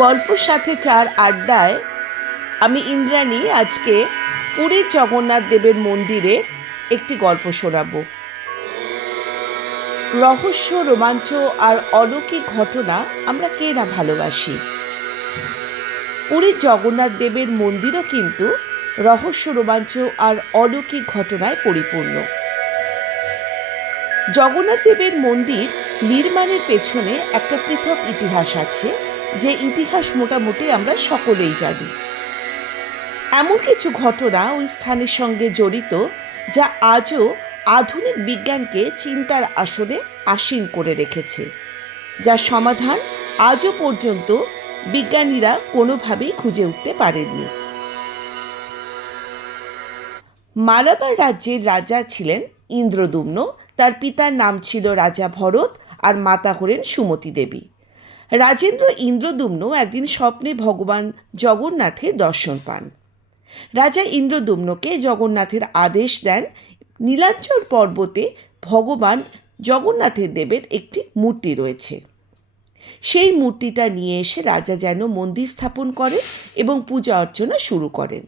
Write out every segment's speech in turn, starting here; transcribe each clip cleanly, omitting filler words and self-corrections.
গল্পর সাথে চার আড্ডায় আমি ইন্দ্রাণী আজকে পুরীর জগন্নাথ দেবের মন্দিরে একটি গল্প শোনাবো। রহস্য, রোমাঞ্চ আর অলৌকিক ঘটনা আমরা কে না ভালোবাসি। পুরীর জগন্নাথ দেবের মন্দিরও কিন্তু রহস্য, রোমাঞ্চ আর অলৌকিক ঘটনায় পরিপূর্ণ। জগন্নাথ দেবের মন্দির নির্মাণের পেছনে একটা পৃথক ইতিহাস আছে, যে ইতিহাস মোটামুটি আমরা সকলেই জানি। এমন কিছু ঘটনা ওই স্থানের সঙ্গে জড়িত যা আজও আধুনিক বিজ্ঞানকে চিন্তার আসনে আসীন করে রেখেছে, যার সমাধান আজও পর্যন্ত বিজ্ঞানীরা কোনোভাবেই খুঁজে উঠতে পারেননি। মালাবার রাজ্যের রাজা ছিলেন ইন্দ্রদ্যুম্ন। তার পিতার নাম ছিল রাজা ভরত আর মাতা হলেন সুমতি দেবী। রাজেন্দ্র ইন্দ্রদ্যুম্ন একদিন স্বপ্নে ভগবান জগন্নাথের দর্শন পান। রাজা ইন্দ্রদ্যুম্নকে জগন্নাথের আদেশ দেন নীলাঞ্চল পর্বতে ভগবান জগন্নাথের দেবের একটি মূর্তি রয়েছে, সেই মূর্তিটা নিয়ে এসে রাজা যেন মন্দির স্থাপন করেন এবং পূজা অর্চনা শুরু করেন।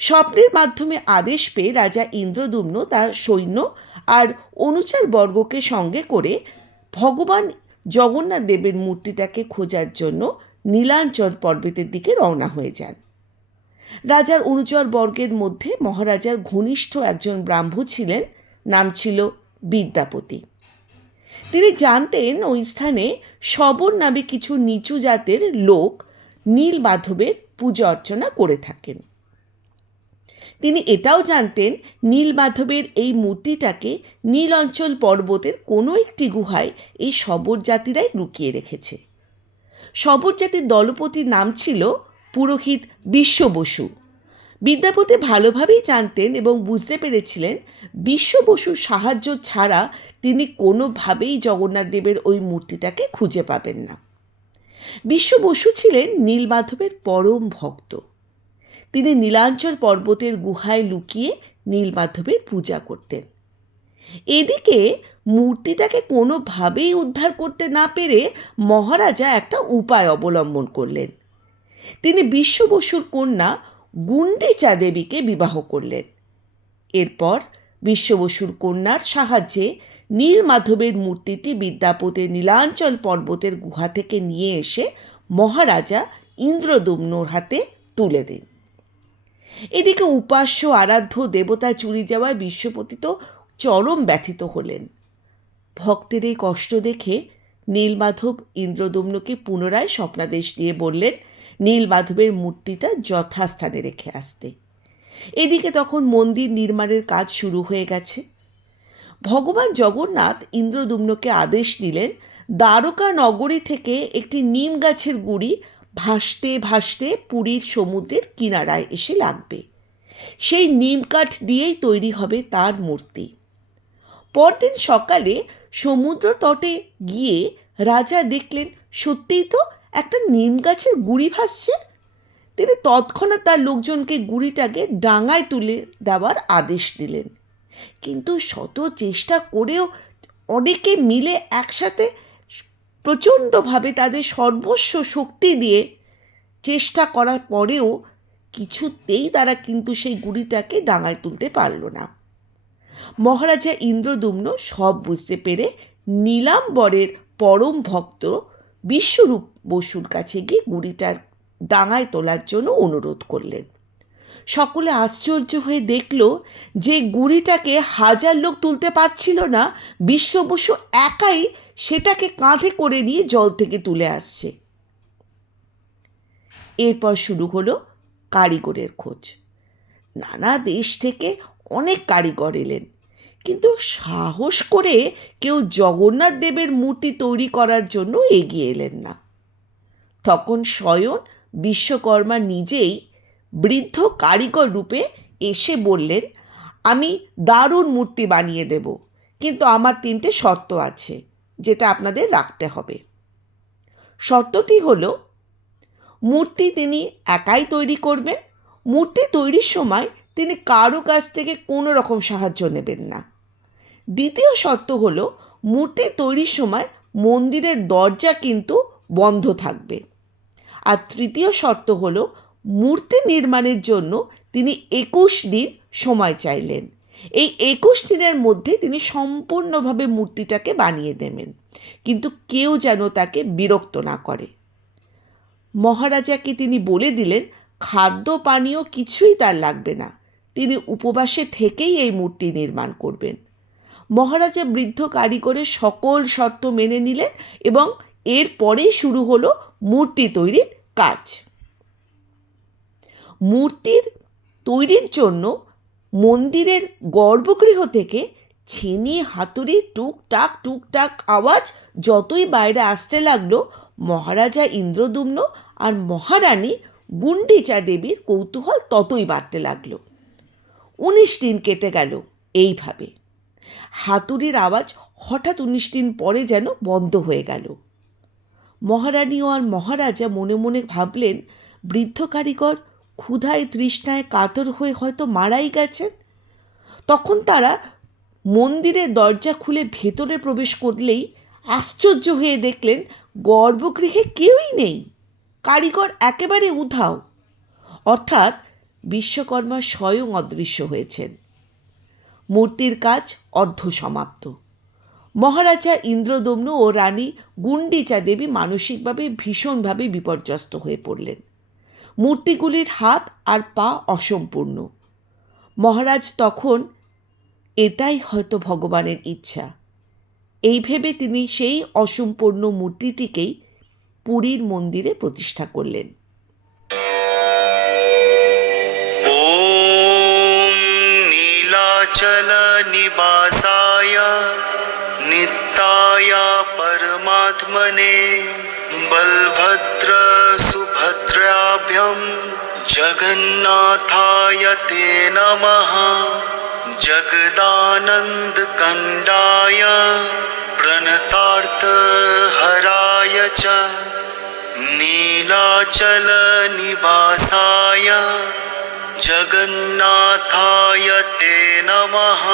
স্বপ্নের মাধ্যমে আদেশ পেয়ে রাজা ইন্দ্রদ্যুম্ন তার সৈন্য আর অনুচর বর্গকে সঙ্গে করে ভগবান জগন্নাথ দেবের মূর্তিটাকে খোঁজার জন্য নীলাঞ্চল পর্বতের দিকে রওনা হয়ে যান। রাজার অনুচর বর্গের মধ্যে মহারাজার ঘনিষ্ঠ একজন ব্রাহ্মণ ছিলেন, নাম ছিল বিদ্যাপতি। তিনি জানতেন ওই স্থানে শবর নামে কিছু নিচু জাতের লোক নীল মাধবের পূজা অর্চনা করে থাকেন। তিনি এটাও জানতেন নীল মাধবের এই মূর্তিটাকে নীল অঞ্চল পর্বতের কোনো একটি গুহায় এই শবর জাতিরাই লুকিয়ে রেখেছে। শবর জাতির দলপতির নাম ছিল পুরোহিত বিশ্ব বসু। বিদ্যাপতি ভালোভাবেই জানতেন এবং বুঝতে পেরেছিলেন বিশ্ব বসুর সাহায্য ছাড়া তিনি কোনোভাবেই জগন্নাথ দেবের ওই মূর্তিটাকে খুঁজে পাবেন না। বিশ্ব বসু ছিলেন নীলমাধবের পরম ভক্ত। তিনি নীলাঞ্চল পর্বতের গুহায় লুকিয়ে নীলমাধবের পূজা করতেন। এদিকে মূর্তিটাকে কোনোভাবেই উদ্ধার করতে না পেরে মহারাজা একটা উপায় অবলম্বন করলেন। তিনি বিশ্ব বসুর কন্যা গুন্ডিচা দেবীকে বিবাহ করলেন। এরপর বিশ্ব বসুর কন্যার সাহায্যে নীলমাধবের মূর্তিটি বিদ্যাপতির নীলাঞ্চল পর্বতের গুহা থেকে নিয়ে এসে মহারাজা ইন্দ্রদ্যুম্নর হাতে তুলে দেন। এদিকে উপাস্য আরাধ্য দেবতা চুরি যাওয়ায় বিশ্বপতি তো চরম ব্যথিত হলেন। ভক্তের এই কষ্ট দেখে নীলমাধব ইন্দ্রদ্যুম্নকে পুনরায় স্বপ্নাদেশ দিয়ে বললেন নীলমাধবের মূর্তিটা যথাস্থানে রেখে আসতে। এদিকে তখন মন্দির নির্মাণের কাজ শুরু হয়ে গেছে। ভগবান জগন্নাথ ইন্দ্রদ্যুম্নকে আদেশ দিলেন দ্বারকা নগরী থেকে একটি নিম গাছের গুড়ি ভাসতে ভাসতে পুরীর সমুদ্রের কিনারায় এসে লাগবে। সেই নিম কাঠ দিয়েই তৈরি হবে তার মূর্তি। পরদিন সকালে সমুদ্র তটে গিয়ে রাজা দেখলেন সত্যিই তো একটা নিম গাছের গুড়ি ভাসছে। তিনি তৎক্ষণাৎ তার লোকজনকে গুড়িটাকে ডাঙায় তুলে দেওয়ার আদেশ দিলেন। কিন্তু শত চেষ্টা করেও অনেকে মিলে একসাথে প্রচণ্ডভাবে তাদের সর্বস্ব শক্তি দিয়ে চেষ্টা করার পরেও কিছুতেই তারা কিন্তু সেই গুড়িটাকে ডাঙায় তুলতে পারল না। মহারাজা ইন্দ্রদ্যুম্ন সব বুঝতে পেরে নীলাম্বরের পরম ভক্ত বিশ্বরূপ বসুর কাছে গিয়ে গুড়িটার ডাঙায় তোলার জন্য অনুরোধ করলেন। সকলে আশ্চর্য হয়ে দেখল যে গুড়িটাকে হাজার লোক তুলতে পারছিল না, বিশ্ব বসু একাই সেটাকে কাঁধে করে নিয়ে জল থেকে তুলে আসছে। এরপর শুরু হলো কারিগরের খোঁজ। নানা দেশ থেকে অনেক কারিগর এলেন, কিন্তু সাহস করে কেউ জগন্নাথ দেবের মূর্তি তৈরি করার জন্য এগিয়ে এলেন না। তখন স্বয়ং বিশ্বকর্মা নিজেই বৃদ্ধ কারিগর রূপে এসে বললেন, আমি দারুণ মূর্তি বানিয়ে দেব, কিন্তু আমার 3টে শর্ত আছে যেটা আপনাদের রাখতে হবে। শর্তটি হলো, মূর্তি তিনি একাই তৈরি করবেন। মূর্তি তৈরির সময় তিনি কারো কাছ থেকে কোনো রকম সাহায্য নেবেন না। দ্বিতীয় শর্ত হলো, মূর্তি তৈরির সময় মন্দিরের দরজা কিন্তু বন্ধ থাকবে। আর তৃতীয় শর্ত হলো মূর্তি নির্মাণের জন্য তিনি 21 দিন সময় চাইলেন। এই 21 দিনের মধ্যে তিনি সম্পূর্ণভাবে মূর্তিটাকে বানিয়ে দেবেন, কিন্তু কেউ যেন তাকে বিরক্ত না করে। মহারাজাকে তিনি বলে দিলেন খাদ্য পানীয় কিছুই তার লাগবে না, তিনি উপবাসে থেকেই এই মূর্তি নির্মাণ করবেন। মহারাজা বৃদ্ধ কারিগরের সকল শর্ত মেনে নিলেন এবং এরপরেই শুরু হলো মূর্তি তৈরির কাজ। মূর্তির তৈরির জন্য মন্দিরের গর্ভগৃহ থেকে ছিনি হাতুড়ি টুকটাক টুকটাক আওয়াজ যতই বাইরে আসতে লাগলো, মহারাজা ইন্দ্রদ্যুম্ন আর মহারানী গুন্ডিচা দেবীর কৌতূহল ততই বাড়তে লাগলো। 19 দিন কেটে গেল এইভাবে। হাতুড়ির আওয়াজ হঠাৎ 19 দিন পরে যেন বন্ধ হয়ে গেল। মহারানী আর মহারাজা মনে মনে ভাবলেন বৃদ্ধ কারিগর ক্ষুধায় তৃষ্ণায় কাতর হয়ে হয়তো মারাই গেছেন। তখন তারা মন্দিরের দরজা খুলে ভেতরে প্রবেশ করলেই আশ্চর্য হয়ে দেখলেন গর্ভগৃহে কেউই নেই, কারিগর একেবারে উধাও, অর্থাৎ বিশ্বকর্মা স্বয়ং অদৃশ্য হয়েছেন। মূর্তির কাজ অর্ধ সমাপ্ত। মহারাজা ইন্দ্রদ্যুম্ন ও রানী গুন্ডিচা দেবী মানসিকভাবে ভীষণভাবে বিপর্যস্ত হয়ে পড়লেন। মূর্তিগুলির হাত আর পা অসম্পূর্ণ। মহারাজ তখন এটাই হয়তো ভগবানের ইচ্ছা, এই ভেবে তিনি সেই অসম্পূর্ণ মূর্তিটিকেই পুরীর মন্দিরে প্রতিষ্ঠা করলেন। ওম নীলাচল নিবাসায় নিত্যায় পরমাত্মনে বলভদ্র সুভদ্রাভ্যাম জগন্নাথায় তে নমঃ জগদানন্দ কণ্ডায় প্রণতার্থ হরায় চ নীলাচল নিবাসায় জগন্নাথায় তে নমঃ।